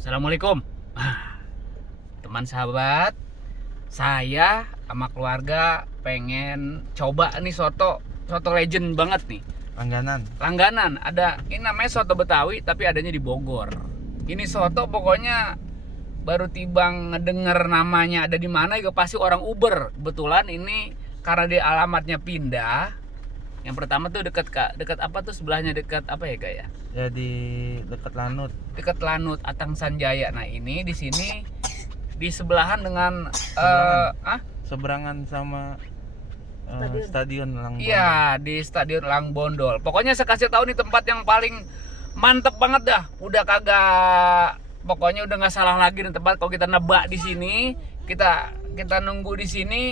Assalamualaikum. Teman sahabat, saya sama keluarga pengen coba nih soto legend banget nih. Langganan. Ada ini namanya soto Betawi tapi adanya di Bogor. Ini soto pokoknya baru tiba ngedenger namanya ada di mana juga pasti orang Uber. Kebetulan ini karena dia alamatnya pindah. Yang pertama tuh dekat apa tuh sebelahnya dekat apa ya kayak? Ya di dekat Lanut. Dekat Lanut Atang Sanjaya. Nah, ini di sini di sebelahan dengan Seberangan sama Stadion Lang Bondol. Iya, di Stadion Lang Bondol. Pokoknya saya kasih tahu nih tempat yang paling mantep banget dah. Udah kagak pokoknya udah nggak salah lagi nih tempat kalau kita nebak di sini, kita nunggu di sini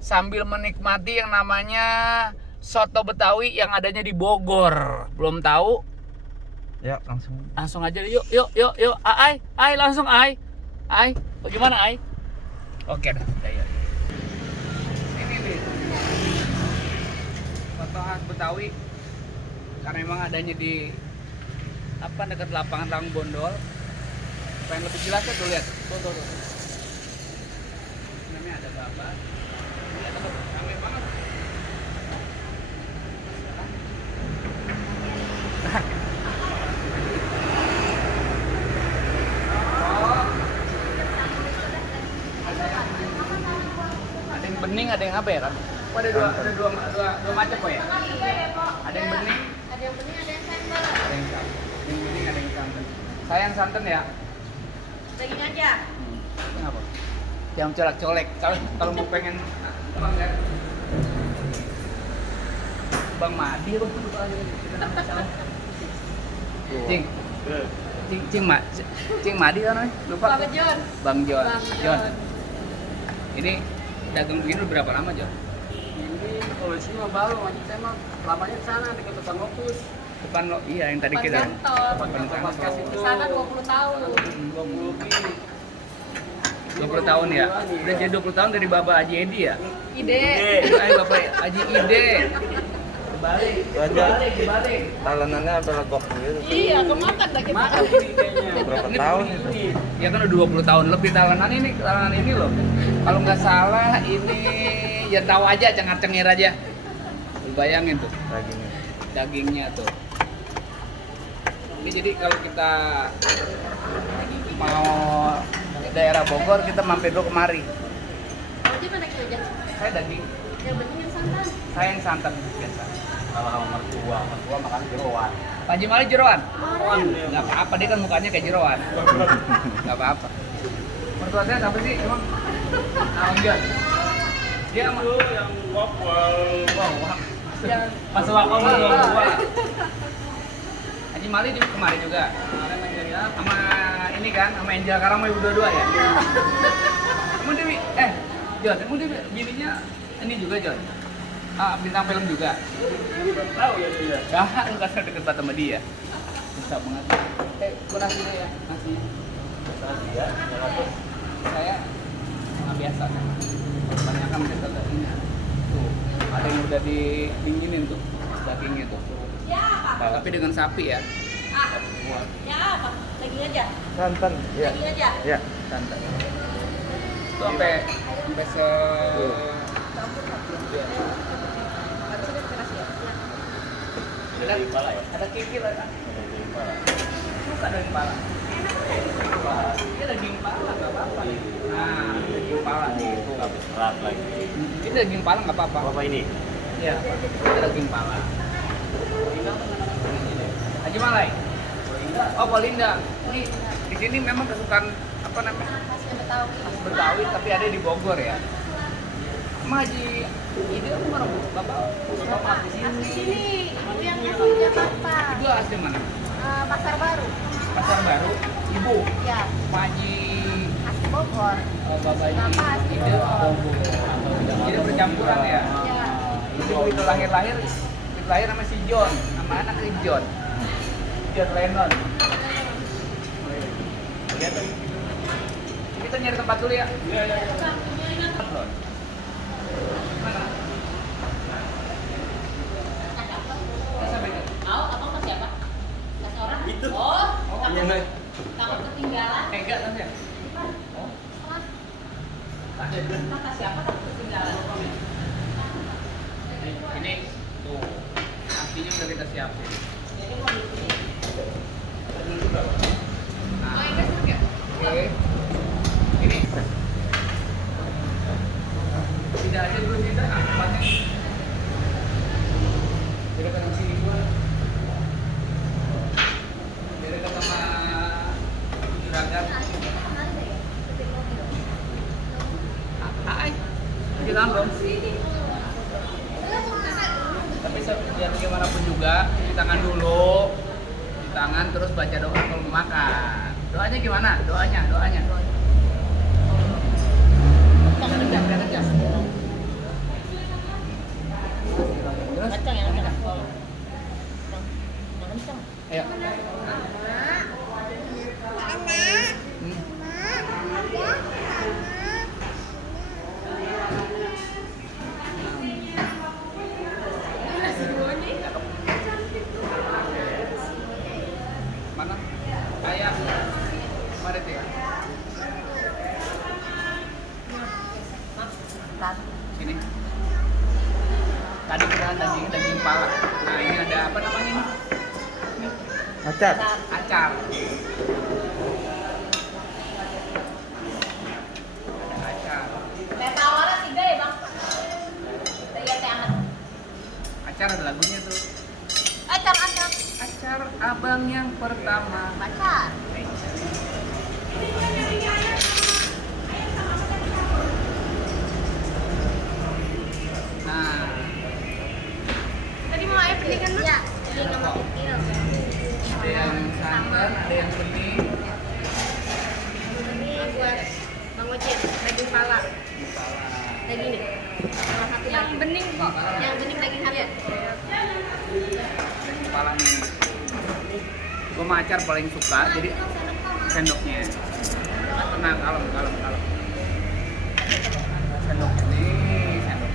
sambil menikmati yang namanya soto Betawi yang adanya di Bogor. Belum tahu? Ya, Langsung aja yuk. Ai langsung ai. Bagaimana ai? Oke dah, yuk. Ini nih. Soto khas Betawi. Karena memang adanya di dekat lapangan Lang Bondol. Pengen lebih jelas ya tuh lihat. Tuh. Namanya ada babat. Ini ada ramai banget. Ada yang bening, ada yang apa ya kan? Oh, ada dua macam kok ya? Ada yang bening, Ada yang bening, ada yang sambal. ada yang santan. Yang bening, ada yang santan. Saya yang santan ya. Daging aja. Kenapa? Yang colek-colek. Kalau mau pengen Bang ya. Bang Madi apa tuh lupa. Cing Madi kan namanya? Lupa. Bang John. Bang John. Bang John. John. Ini dagang begini udah berapa lama, John? Ini kalau di sini mah baru, saya mah lamanya di sana dekat depan Lotus. Depan lo, iya yang tadi Depan kita. kantor. Depan Depan kantor. Paskas itu. Di sana 20 tahun. 20 lebih. 20 tahun ya? Udah jadi 20 tahun dari Bapak Haji Edi ya? Ide. Bapak Haji Ide. Kebalik. Itu aja. Kebalik. Talenannya apa legok gitu. Iya, kemakan dah kita. Makan ini kayaknya. Berapa tahun itu? Ya kan udah 20 tahun lebih talenan ini loh. Kalau nggak salah ini ya tahu aja cengar-cengir aja. Lu bayangin tuh dagingnya tuh. Ini jadi kalau kita mau daerah Bogor kita mampir dulu kemari. Kalau dia mana kilo aja? Saya daging, Yang bening yang santan. saya yang santan biasa. Kalau sama mertua makan jeroan. Pak Haji Mali jeroan? Marah. Nggak apa-apa, dia kan mukanya kayak jeroan. Nggak apa-apa. Mertua saya siapa sih emang? Enggak. Dia emang yang wapwal. yang masuk wakil dua. Haji Mali di kemari juga. Sama ini kan, sama Angel Karamo ibu dua ya. Kamu dia John, kamu dia bininya ini juga John. Bintang film juga. Tahu ya dia. Ya, enggak saya deket banget sama dia. Susah banget. Gua nasinya ya, nasi. Tadi ya, yang apa? Saya nggak biasa sama. Kebanyakan dekat ini. Tuh, ada yang udah didinginin tuh dagingnya tuh. Ya apa? Tapi dengan sapi ya. Ya apa? Daging aja. Santan. Ya. Daging aja. Ya. Santan. Itu sampai se Habis udah dikasih ya. Ada di kepala ya? ada kikil ada. Ada di kepala. Suka daging pala. Ini daging pala nggak apa-apa nih. Nah, daging pala nih itu. Habis berat lagi. Ini daging pala nggak apa-apa. Apa ini? Iya, itu daging pala. Haji Malai. Oh, Polinda. Ini di sini memang kesukaan apa namanya? Khasnya Betawi. Betawi tapi ada di Bogor ya. Sama Haji Ide aku mana bapak di sini. Asli sini. Ibu yang asli Jakarta. Ibu asli mana? Pasar Baru. Pasar Baru. Ibu Ya, Pak Haji asli Bogor. Bapak Haji Bapak asli Ide Bogor. Jadi bercampuran ya. Ya. Itu lahir sama si John, sama anak si John Lennon. Lihat tuh. Kita nyari tempat dulu ya. Iya. Mana? Tahu abang kasih apa? Kasih orang? Itu. Oh, Iya, Nay. Takut ketinggalan. Enggak kan ya? Oh. Kata siapa takut ketinggalan? Ini tuh nasinya udah kita siapin. Jadi mau di sini. Nah, oke. Ini tidak aja dulu tidak tempatnya. Jadi kan sini gua. Jadi sama juragan. Hai. Bilang dong. Tapi biar bagaimanapun juga cuci tangan dulu, cuci tangan terus baca doa kalau mau makan. Doanya gimana? Doanya. Jangan kencang. Terus? Kencang ya, kencang. Yang kencang. Ayo. Mana? Kayak kemarin tuh ya. Sini. Tadi kita daging pala. Nah ini ada apa namanya ini? Acar. Acar. Ada acar. Teh tawarnya 3 ya, Bang? Iya, teh hangat. Acar ada lagunya tuh. Acar. Acar abang yang pertama. Pacar. Nah, Tadi mau air bening kan, Mas? Iya, bening sama kecil. ada yang santan, ada yang bening. Ini buat Bang Ocit, daging pala. Pala. Daging deh. Salah satu yang bening kok. Yang bening daging hangat. Kepala nih. Gue mah acar paling suka, jadi sendoknya. Tenang, kalem. Sendoknya nih, sendok.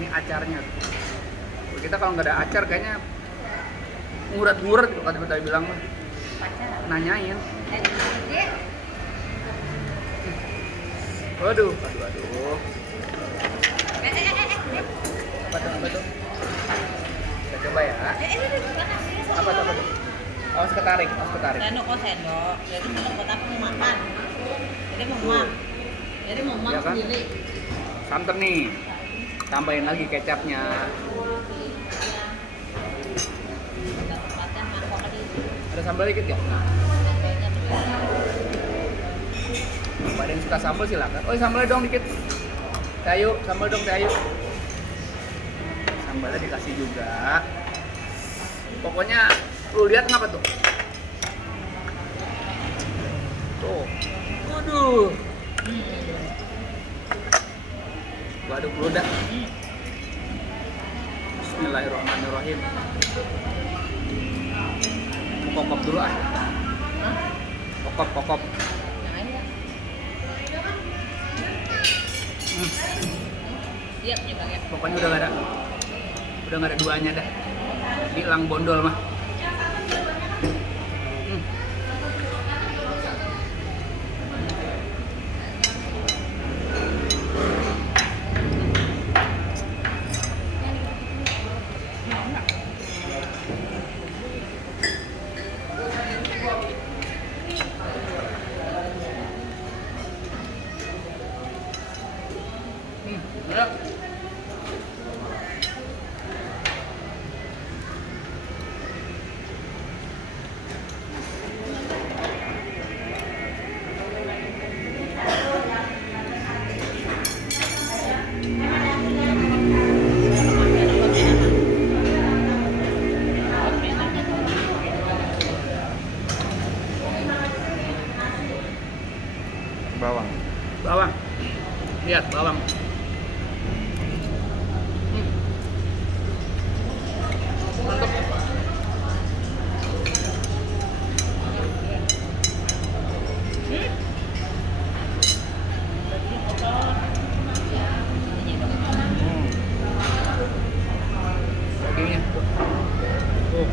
Ini acarnya. Kita kalau nggak ada acar kayaknya ngurat-ngurat gitu kata tadi bilang mah. Pacar. Nanyain. Gede. Waduh. Apa tuh? Kita coba ya. Apa tuh? Awas ketarik. Sendok kok sendok. Jadi sendok buat apa mau makan? Jadi mau makan. Jadi mau makan Ya kan? sendiri. Santan nih. Tambahin lagi kecapnya. Tempatnya mangkok tadi. Ada sambal dikit ya? Kayaknya bener. Ada yang suka sambal silakan. Oh, sambalnya dong dikit. Teh Ayu, sambal dong Teh Ayu. Sambalnya dikasih juga. Pokoknya lu lihat ngapa tuh? Tuh. Waduh. Gua aduk dulu dah. Bismillahirrahmanirrahim. Kokop dulu ah. Kokop. Yang lain ya? Siap nih Bang ya. Pokoknya udah nggak ada duanya dah. Hilang bondol mah. Udah. Bawang. Bawang. Lihat bawang. Mantap. Dagingnya. Tuh.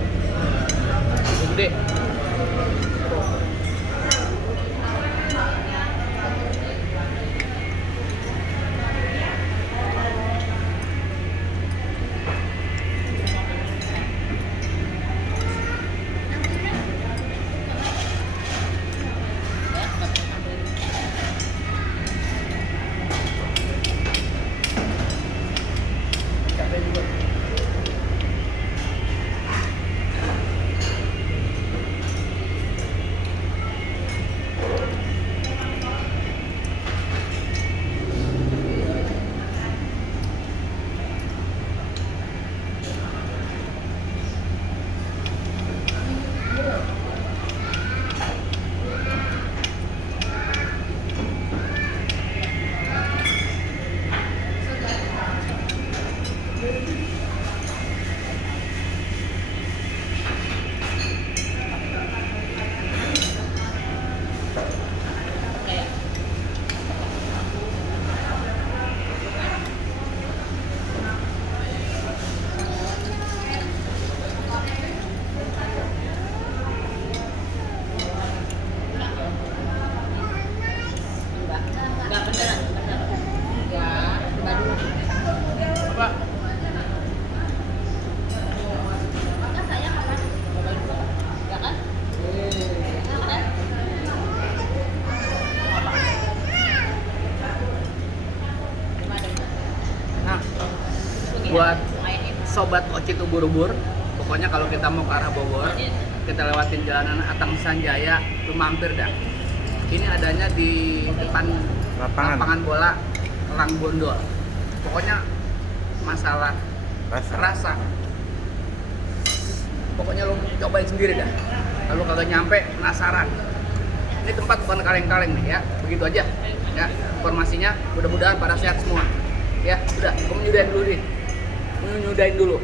obat Oci ubur-ubur. Pokoknya kalau kita mau ke arah Bogor, kita lewatin jalanan Atang Sanjaya, lu mampir dah. Ini adanya di depan lapangan bola Elang Bondol. Pokoknya masalah rasa. Pokoknya lu cobain sendiri dah. Kalau kagak nyampe, penasaran. Ini tempat bukan kaleng-kaleng nih ya. Begitu aja. Ya, informasinya mudah-mudahan pada sehat semua. Ya, udah, gue menyudahin dulu nih. Menyudahin dulu.